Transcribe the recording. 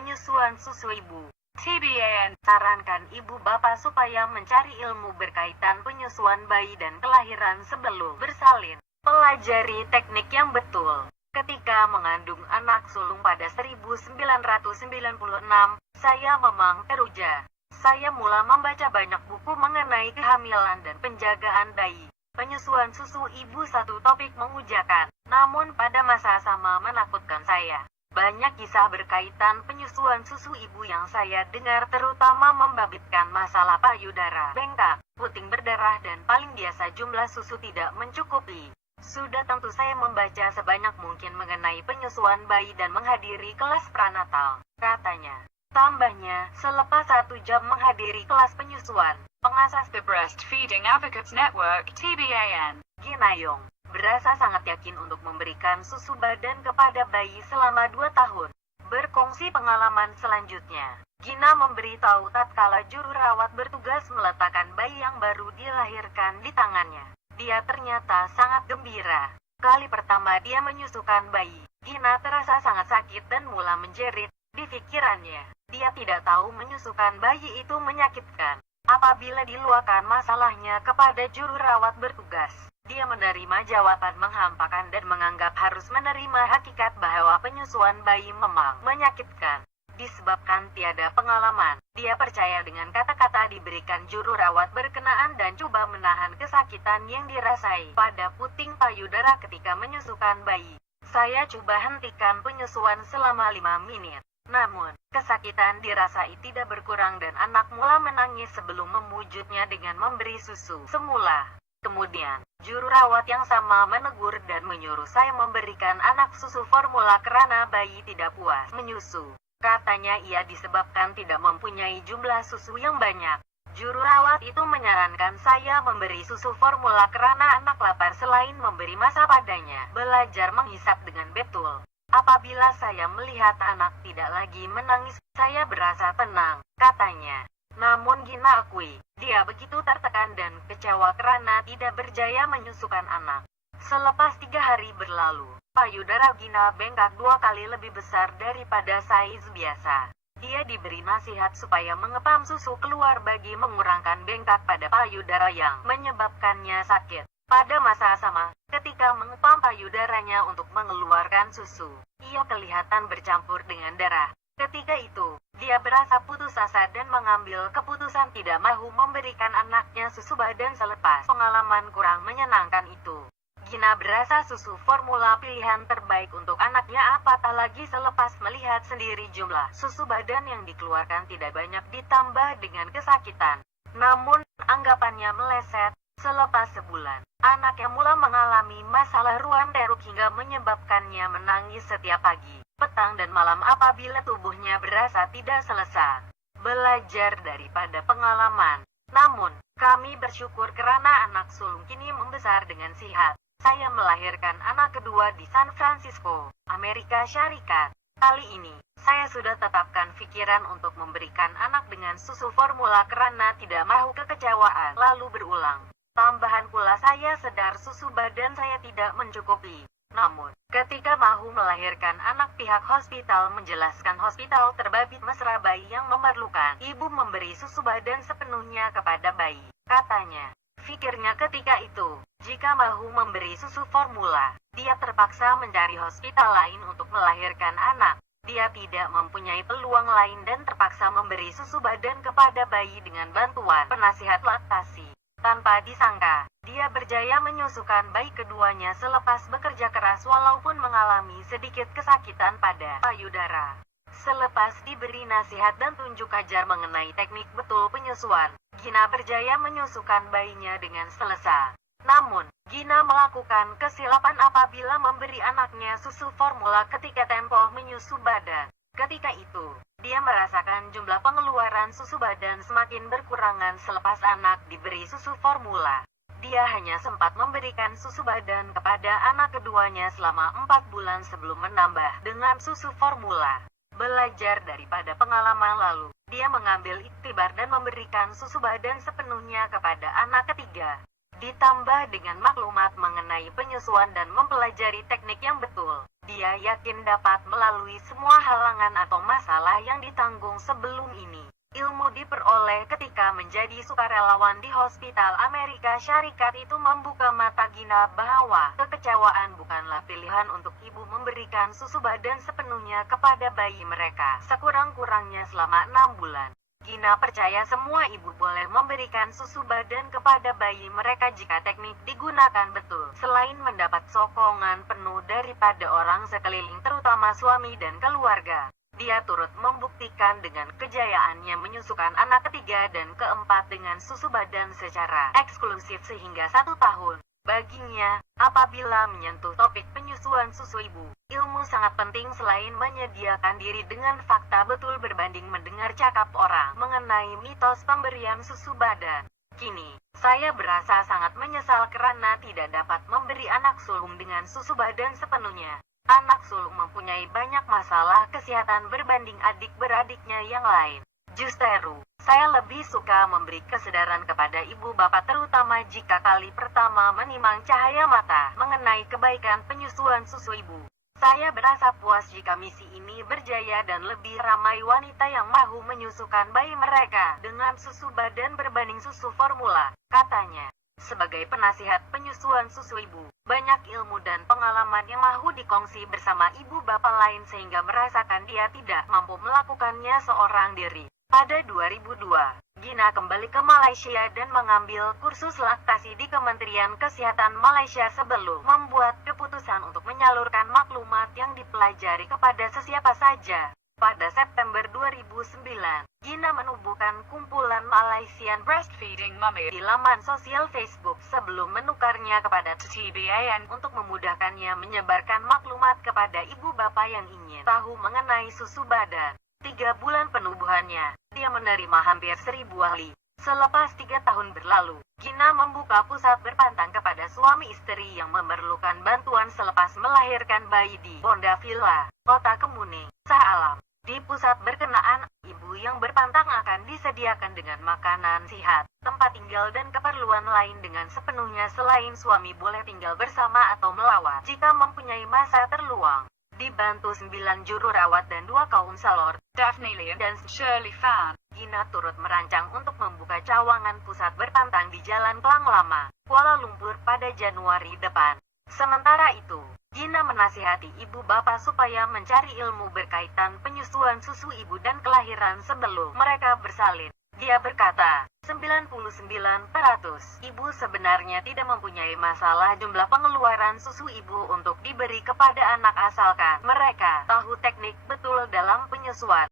penyusuan susu ibu. TBAN, sarankan ibu bapak supaya mencari ilmu berkaitan penyusuan bayi dan kelahiran sebelum bersalin. Pelajari teknik yang betul. Ketika mengandung anak sulung pada 1996, saya memang teruja. Saya mulai membaca banyak buku mengenai kehamilan dan penjagaan bayi. Penyusuan susu ibu satu topik mengujakan, namun pada masa sama menakutkan saya. Banyak kisah berkaitan penyusuan susu ibu yang saya dengar terutama membabitkan masalah payudara, bengkak, puting berdarah dan paling biasa jumlah susu tidak mencukupi. Sudah tentu saya membaca sebanyak mungkin mengenai penyusuan bayi dan menghadiri kelas pranatal, katanya. Tambahnya, selepas 1 jam menghadiri kelas penyusuan, pengasas The Breastfeeding Advocates Network (TBAN), Ginayong, berasa sangat yakin untuk memberikan susu badan kepada bayi selama 2 tahun. Berkongsi pengalaman selanjutnya, Gina memberitahu tatkala juru rawat bertugas meletakkan bayi yang baru dilahirkan di tangannya. Dia ternyata sangat gembira. Kali pertama dia menyusukan bayi, Gina terasa sangat sakit dan mulai menjerit. Di pikirannya, dia tidak tahu menyusukan bayi itu menyakitkan. Apabila diluahkan masalahnya kepada juru rawat bertugas, dia menerima jawaban menghampakan dan menganggap harus menerima hakikat bahwa penyusuan bayi memang menyakitkan. Disebabkan tiada pengalaman, dia percaya dengan kata-kata diberikan juru rawat berkenaan dan coba menahan kesakitan yang dirasai pada puting payudara ketika menyusukan bayi. Saya coba hentikan penyusuan selama 5 menit. Namun, kesakitan dirasai tidak berkurang dan anak mulai menangis sebelum memujudnya dengan memberi susu semula. Kemudian, juru rawat yang sama menegur dan menyuruh saya memberikan anak susu formula karena bayi tidak puas menyusu. Katanya ia disebabkan tidak mempunyai jumlah susu yang banyak. Juru rawat itu menyarankan saya memberi susu formula karena anak lapar selain memberi masa padanya belajar menghisap dengan betul. Apabila saya melihat anak tidak lagi menangis, saya berasa tenang, katanya. Namun Gina akui, dia begitu tertekan dan kecewa karena tidak berjaya menyusukan anak. Selepas 3 hari berlalu, payudara Gina bengkak 2 kali lebih besar daripada size biasa. Dia diberi nasihat supaya mengepam susu keluar bagi mengurangkan bengkak pada payudara yang menyebabkannya sakit. Pada masa sama, ketika mengepam payudaranya untuk mengeluarkan susu, ia kelihatan bercampur dengan darah. Ketika itu, dia berasa putus asa dan mengambil keputusan tidak mahu memberikan anaknya susu badan selepas pengalaman kurang menyenangkan itu. Gina berasa susu formula pilihan terbaik untuk anaknya apatah lagi selepas melihat sendiri jumlah susu badan yang dikeluarkan tidak banyak ditambah dengan kesakitan. Namun, anggapannya meleset. Selepas sebulan, anaknya mulai mengalami masalah ruam teruk hingga menyebabkannya menangis setiap pagi, petang dan malam apabila tubuhnya berasa tidak selesai. Belajar daripada pengalaman. Namun, kami bersyukur karena anak sulung kini membesar dengan sehat. Saya melahirkan anak kedua di San Francisco, Amerika Syarikat. Kali ini, saya sudah tetapkan pikiran untuk memberikan anak dengan susu formula karena tidak mahu kekecewaan lalu berulang. Tambahan pula saya sadar susu badan saya tidak mencukupi. Namun, ketika mahu melahirkan anak pihak hospital menjelaskan hospital terbabit mesra bayi yang memerlukan ibu memberi susu badan sepenuhnya kepada bayi. Katanya, pikirnya ketika itu, jika mahu memberi susu formula, dia terpaksa mencari hospital lain untuk melahirkan anak. Dia tidak mempunyai peluang lain dan terpaksa memberi susu badan kepada bayi dengan bantuan penasihat laktasi. Tanpa disangka, dia berjaya menyusukan bayi keduanya selepas bekerja keras walaupun mengalami sedikit kesakitan pada payudara. Selepas diberi nasihat dan tunjuk ajar mengenai teknik betul penyusuan, Gina berjaya menyusukan bayinya dengan selesai. Namun, Gina melakukan kesilapan apabila memberi anaknya susu formula ketika tempoh menyusu badan. Ketika itu, dia merasakan jumlah pengeluaran susu badan semakin berkurangan selepas anak diberi susu formula. Dia hanya sempat memberikan susu badan kepada anak keduanya selama 4 bulan sebelum menambah dengan susu formula. Belajar daripada pengalaman lalu, dia mengambil iktibar dan memberikan susu badan sepenuhnya kepada anak ketiga. Ditambah dengan maklumat mengenai penyusuan dan mempelajari teknik yang betul, dia yakin dapat melalui semua halangan atau masalah yang ditanggung sebelum ini. Ilmu diperoleh ketika menjadi sukarelawan di Hospital Amerika Syarikat itu membuka mata Gina bahwa kekecewaan bukanlah pilihan untuk ibu memberikan susu badan sepenuhnya kepada bayi mereka, sekurang-kurangnya selama 6 bulan. Gina percaya semua ibu boleh memberikan susu badan kepada bayi mereka jika teknik digunakan betul. Selain mendapat sokongan penuh daripada orang sekeliling terutama suami dan keluarga, dia turut membuktikan dengan kejayaannya menyusukan anak ketiga dan keempat dengan susu badan secara eksklusif sehingga 1 tahun. Baginya, apabila menyentuh topik penyusuan susu ibu, ilmu sangat penting selain menyediakan diri dengan fakta betul berbanding mendengar cakap orang mengenai mitos pemberian susu badan. Kini, saya berasa sangat menyesal karena tidak dapat memberi anak sulung dengan susu badan sepenuhnya. Anak sulung mempunyai banyak masalah kesehatan berbanding adik-beradiknya yang lain. Justru, saya lebih suka memberi kesadaran kepada ibu bapak terutama jika kali pertama menimang cahaya mata mengenai kebaikan penyusuan susu ibu. Saya berasa puas jika misi ini berjaya dan lebih ramai wanita yang mau menyusukan bayi mereka dengan susu badan berbanding susu formula, katanya. Sebagai penasihat penyusuan susu ibu, banyak ilmu dan pengalaman yang mau dikongsi bersama ibu bapak lain sehingga merasakan dia tidak mampu melakukannya seorang diri. Pada 2002, Gina kembali ke Malaysia dan mengambil kursus laktasi di Kementerian Kesehatan Malaysia sebelum membuat keputusan untuk menyalurkan maklumat yang dipelajari kepada sesiapa saja. Pada September 2009, Gina menubuhkan kumpulan Malaysian Breastfeeding Mummy di laman sosial Facebook sebelum menukarnya kepada TBAN untuk memudahkannya menyebarkan maklumat kepada ibu bapak yang ingin tahu mengenai susu badan. 3 bulan penubuhannya, dia menerima hampir 1000 ahli. Selepas 3 tahun berlalu, Gina membuka pusat berpantang kepada suami istri yang memerlukan bantuan selepas melahirkan bayi di Bonda Villa, Kota Kemuning, Shah Alam. Di pusat berkenaan, ibu yang berpantang akan disediakan dengan makanan sehat, tempat tinggal dan keperluan lain dengan sepenuhnya selain suami boleh tinggal bersama atau melawat jika mempunyai masa terluang. Dibantu 9 juru rawat dan 2 kaunselor, Daphne Lee dan Shirley Fan, Gina turut merancang untuk membuka cawangan pusat berpantang di Jalan Klang Lama, Kuala Lumpur pada Januari depan. Sementara itu, Gina menasihati ibu bapak supaya mencari ilmu berkaitan penyusuan susu ibu dan kelahiran sebelum mereka bersalin. Dia berkata, 99% ibu sebenarnya tidak mempunyai masalah jumlah pengeluaran susu ibu untuk diberi kepada anak asalkan mereka tahu teknik betul dalam penyusuan.